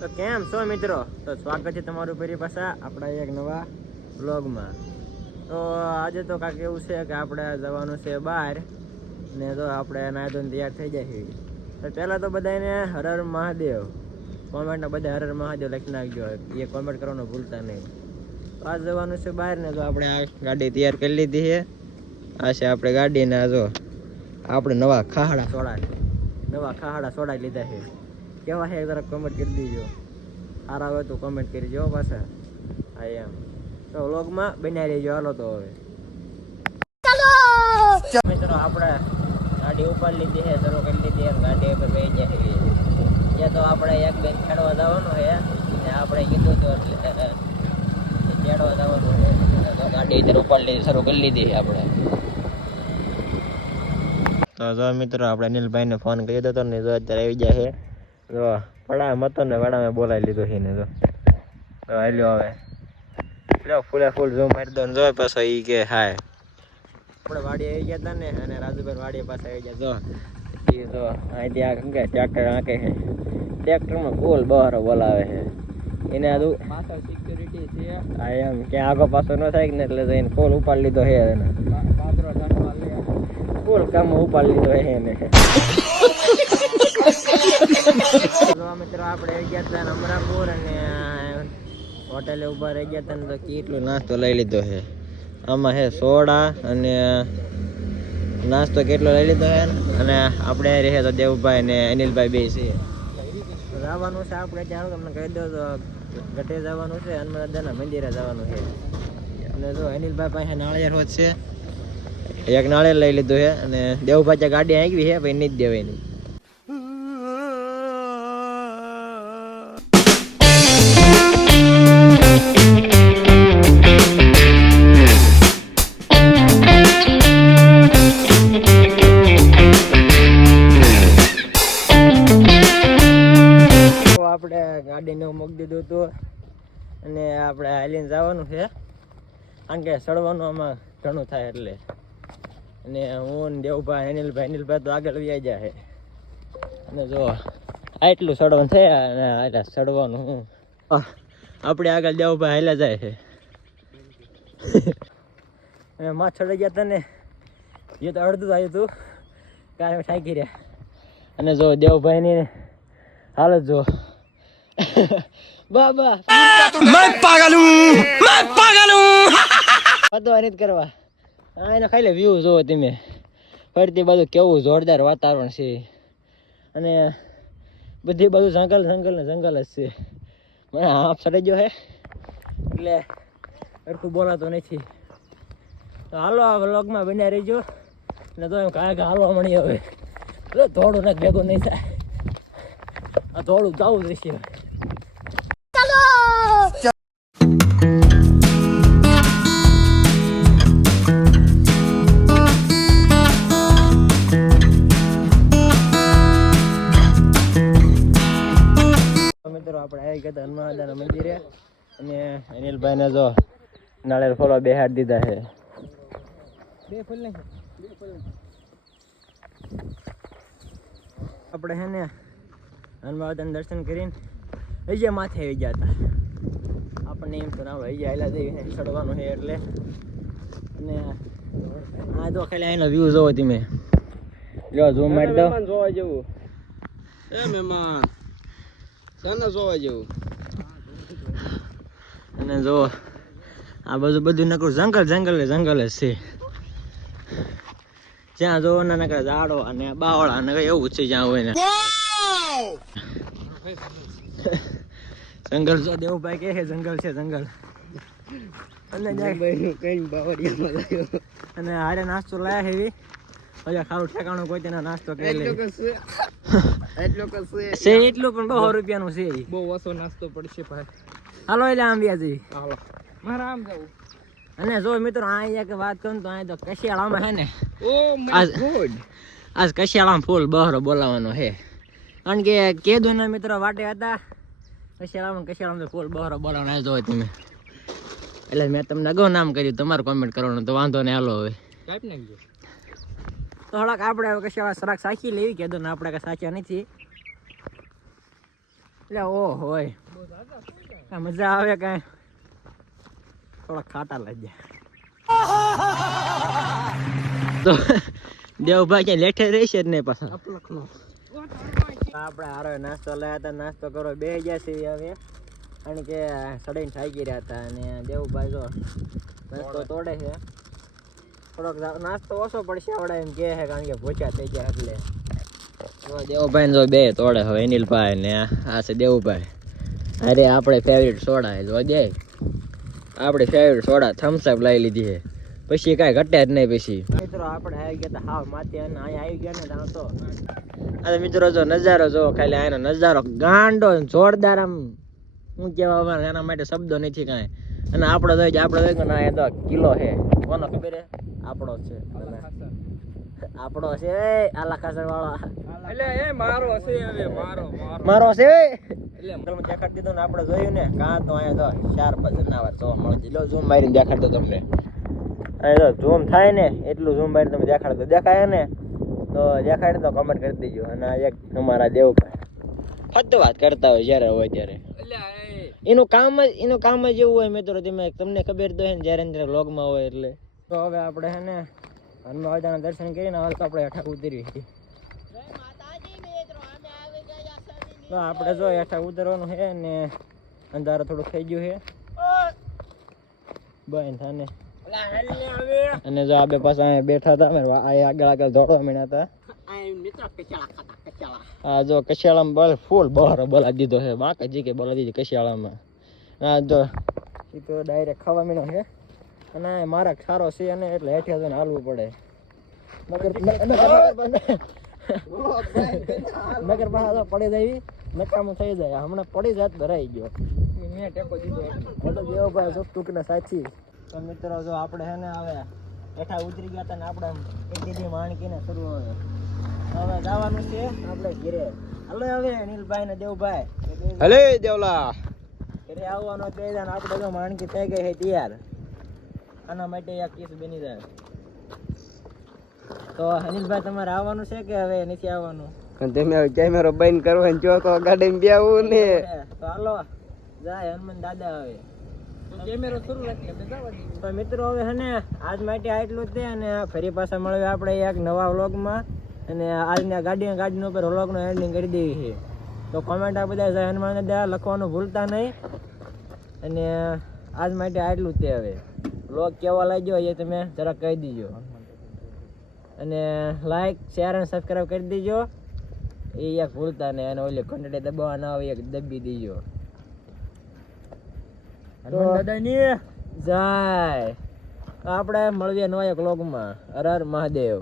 તો કેમ છો મિત્રો? તો સ્વાગત છે તમારું ફરી પાછા આપણા એક નવા બ્લોગમાં. તો આજે તો કાંઈક એવું છે કે આપણે જવાનું છે બહાર ને તો આપણે નાહી ધોઈને તૈયાર થઈ જાય છે. તો પહેલાં તો બધાને હર હર મહાદેવ કોમેન્ટના બધા હર હર મહાદેવ લખી નાખજો, એ કોમેન્ટ કરવાનું ભૂલતા નહીં. તો આ જવાનું છે બહાર ને તો આપણે આ ગાડી તૈયાર કરી લીધી છે. આ છે આપણે ગાડીને જો આપણે નવા ખાડા સોડા લીધા છે. કેવા છે જરા કોમેન્ટ કરી દીજો, સારા હોય તો કોમેન્ટ કરજો પાછા. હા એમ તો વ્લોગમાં બનાવી રહેજો. હાલો તો હવે મિત્રો આપણે ગાડી ઉપાડી લીધી છે, શરૂ કરી લીધી એમ ગાડી ઉપર બેસી જાય છે. ત્યાં તો આપણે એક બેન ખેડવા જવાનું છે ને આપણે કીધું તો ખેડવા જવાનું છે તો ગાડી અત્યારે ઉપાડી લીધી, શરૂ કરી લીધી છે આપણે. તો જો મિત્રો આપણે અનિલભાઈને ફોન કરી દીધો ને જો અત્યારે આવી જાય છે. જો પડા મતો ને વડા બોલાવી લીધો છે ને જો હાલ્યો હવે લો ફૂલે ફૂલ જો મારી દો જો પાછો ઈ કે હાય આપણે વાડી આવી ગયા હતા ને અને રાજુભાઈ વાડી પાસે આવી ગયા. જો એ જો અહીંથી આ કે ટ્રેક્ટર આંકે છે, ટ્રેક્ટરમાં ફૂલ બહાર બોલાવે છે એને આ પાછળ સિક્યુરિટી છે. હા એમ કે આગો પાછો ન થાય ને એટલે જઈને ફૂલ ઉપાડી લીધો છે એને ફૂલ કામ ઉપાડી લીધો છે એને. મિત્રો આપણે આવી ગયા હતા અમરાપુર અને હોટેલે ઉભા રહી ગયા હતા ને તો કેટલો નાસ્તો લઈ લીધો છે. આમાં છે સોડા અને નાસ્તો કેટલો લઈ લીધો છે અને આપણે રહે તો દેવભાઈ ને અનિલભાઈ બે છે. જવાનું છે આપણે ત્યાં તમને કહી દો તો ગઢે જવાનું છે, હનુમાન દાદાના મંદિરે જવાનું છે. અને જો અનિલભાઈ પાસે નાળિયેર હોત છે, એક નાળિયેર લઈ લીધું છે અને દેવભાઈ ત્યાં ગાડી આવી છે ભાઈ નહીં જ દેવાય નહીં. આપણે ગાડીને મૂકી દીધું હતું અને આપણે હાલીને જવાનું છે કારણ કે ચડવાનું આમાં ઘણું થાય એટલે. અને હું દેવભાઈ અનિલભાઈ તો આગળ વ્યાઈ જાય છે અને જો આટલું ચડવાનું છે અને આટલા ચડવાનું હું આપણે આગળ દેવભાઈ હાલ્યા જાય છે. અને માં ચડી ગયા હતા ને એ તો અડધું આવ્યું હતું કાંઈ થાકી રહ્યા. અને જો દેવભાઈની હાલત જો બાબા मैं पागल हूं બધું નથી કરવા. એને ખાલી વ્યૂ જોવો તમે, ફરતી બાજુ કેવું જોરદાર વાતાવરણ છે અને બધી બાજુ જંગલ જ છે. મને હાફ ચડી ગયો છે એટલે સરખું બોલાતો નથી. તો હાલો આ વ્લોગમાં બન્યા રહીજો ને તો એમ કાંઈક હાલવા મળી હવે થોડું ને ભેગું નહીં થાય, આ થોડું જવું જ રહેશે. મિત્રો આપણે આવી ગયા હનુમાન દાદાના મંદિરે અને અનિલભાઈ ને જો નાળિયેર ફોલવા બેહાડી દીધા છે. આપણે હે ને હનુમાન દાદાના દર્શન કરીને હૈયા માથે આવી ગયા હતા. આપણને એમ તો ના હૈયા હાલ્યા જઈને ચડવાનું છે એટલે. અને આ તો ખાલી અહીંનો વ્યૂ જોવો તમે, જો ઝૂમ મારી દો જોવા જેવું એ મહેમાન સાના જોવા જેવું. અને જો આ બધું નકરું જંગલ જ છે. જ્યાં જોવો ને નકર ઝાડો અને બાવળા ને એવું છે જ્યાં હોય ને જંગલ. જો દેવભાઈ કે છે જંગલ છે જંગલ. અને હારે નાસ્તો લાયા છે ખારું ઠેકાણું કોઈ તેનો નાસ્તો કરી લે એટલું પણ 100 રૂપિયાનું છે, બહુ ઓછો નાસ્તો પડશે ભાઈ. હાલો એટલે આમ વ્યા જઈએ, મારે આમ જવું. અને જો મિત્રો અહીંયા કે વાત કરું તો અહીંયા તો કશિયાળામાં છે ને આજ કશિયાળામાં ફૂલ બહરો બોલાવાનો છે કારણ કે કીધું ને મિત્રો વાટે હતા કશિયાળામાં તો ફૂલ બહરો બોલાવાનો જો તમે. એટલે મેં તમને અગાઉ નામ કર્યું, તમારે કોમેન્ટ કરવાનું તો વાંધો ને. હાલો હવે કાપી નાખજો. થોડાક આપણે કશિયાળા સરાક સાચી લેવી કીધું ને આપણે કઈ સાચા નથી. એટલે ઓ હોય આ મજા આવે કાંઈ થોડા ખાટા લાગ્યા તો દેવભાઈ ક્યાં લેઠે રહેશે જ નહીં પાછા આપણે હારો નાસ્તો લાયા હતા નાસ્તો કરો બે ગયા છે હવે કારણ કે સડાઈને થાકી રહ્યા હતા અને દેવભાઈ જો નાસ્તો તોડે છે થોડોક નાસ્તો ઓછો પડશે આવડે એમ કે છે કારણ કે ભૂખ્યા થઈ ગયા એટલે દેવભાઈ જો બે તોડે હવે અનિલભાઈ ને આ છે દેવભાઈ અરે આપણે ફેવરિટ સોડા જો દે આપણી ફેવરિટ સોડા થમ્સઅપ લઈ લીધી છે પછી કાંઈ ઘટે જ નહીં પછી મિત્રો આપણે આવી ગયા હાવ માથે અને અહીંયા આવી ગયા ને ત્યાં તો અરે મિત્રો જો નજારો જો ખાલી આનો નજારો ગાંડો જોરદાર આમ શું કહેવા અમારે એના માટે શબ્દો નથી કાંઈ અને આપણો જોઈએ ના એ તો કિલ્લો છે કોનો ખબર હે આપણો છે આપણો છે આલા ખાસર વાળો એટલે એ મારો છે હવે મારો છે એટલે દેખાડી દીધો ને આપણે જોયું ને કાં તો અહીંયા તો 4-5 જનાવર જોવા મળે છે લો ઝૂમ મારીને દેખાડતો તમને અહીંયા તો ઝૂમ થાય ને એટલું ઝૂમ મારીને તમે દેખાડતો દેખાય ને તો દેખાડે તો કમેન્ટ કરી દેજો અને એક અમારા દેવભાઈ ફત વાત કરતા હોય જ્યારે હોય ત્યારે એનું કામ જ એવું હોય મિત્રો તમને ખબર તો હે ને જ્યારે વ્લોગમાં હોય એટલે તો હવે આપણે હે ને હનુમાન દાદાના દર્શન કરીને હવે તો આપણે હેઠા ઉતરી તો આપણે જો હેઠા ઉતરવાનું છે ને અંધારો થોડું થઈ ગયું છે બંધ થાને અને જો આ બે પાછા અહીંયા બેઠા હતા આગળ દોડવા માંડ્યા હતા હા જો કશિયાળામાં બળ ફૂલ બહાર બોલા દીધો છે બાકાજી કે બોલા દીધી કશિયાળામાં હા જો એ તો ડાયરેક્ટ ખાવા માંડ્યો છે અને મારા સારો છે અને એટલે હેઠિયા જઈને હાલવું પડે નગર પાસે પડી જાય નકામું થઈ જાય હમણાં પડી જાત ભરાઈ ગયો મેં ટેકો દીધો એટલે દેવભાઈ સુખ ને સાચી તો મિત્રો જો આપણે હે ને હવે હેઠા ઉતરી ગયા હતા ને આપણે એક દીધી માણકીને શરૂ હવે જવાનું છે આપણે ઘરે હાલો હવે અનિલભાઈ ને દેવભાઈ હલે દેવલા ઘરે આવવાનો તે આપણે તો માણકી થઈ ગઈ છે તૈયાર આના માટે એક કેસ બની જાય તો અનિલભાઈ તમારે આવવાનું છે કે હવે નથી આવવાનું તમે કેમેરો બંધ કરવાનો જો તો ગાડીમાં બેવું ને તો હાલો જાય હનુમાન દાદા હવે કેમેરો શરૂ રાખી તો મિત્રો હવે હે ને આજ માટે આટલું જ છે અને ફરી પાછા મળીએ આપણે એક નવા વ્લોગમાં અને આજના ગાડીનો ઉપર વ્લોગનો એન્ડિંગ કરી દેવી છે તો કોમેન્ટ આ બધા જય હનુમાન દાદા લખવાનું ભૂલતા નહીં અને આજ માટે આટલું જ છે હવે વ્લોગ કેવો લાગ્યો એ તમે જરાક કહી દીજો અને લાઈક શેર અને સબસ્ક્રાઈબ કરી દીજો એ એક ભૂલતા નહીં અને ઓલી ઘંટડી દબાવવા ના હોય એક દબી દીજો દાદાની જય આપણે મળીએ નવા એક વ્લોગમાં હર હર મહાદેવ.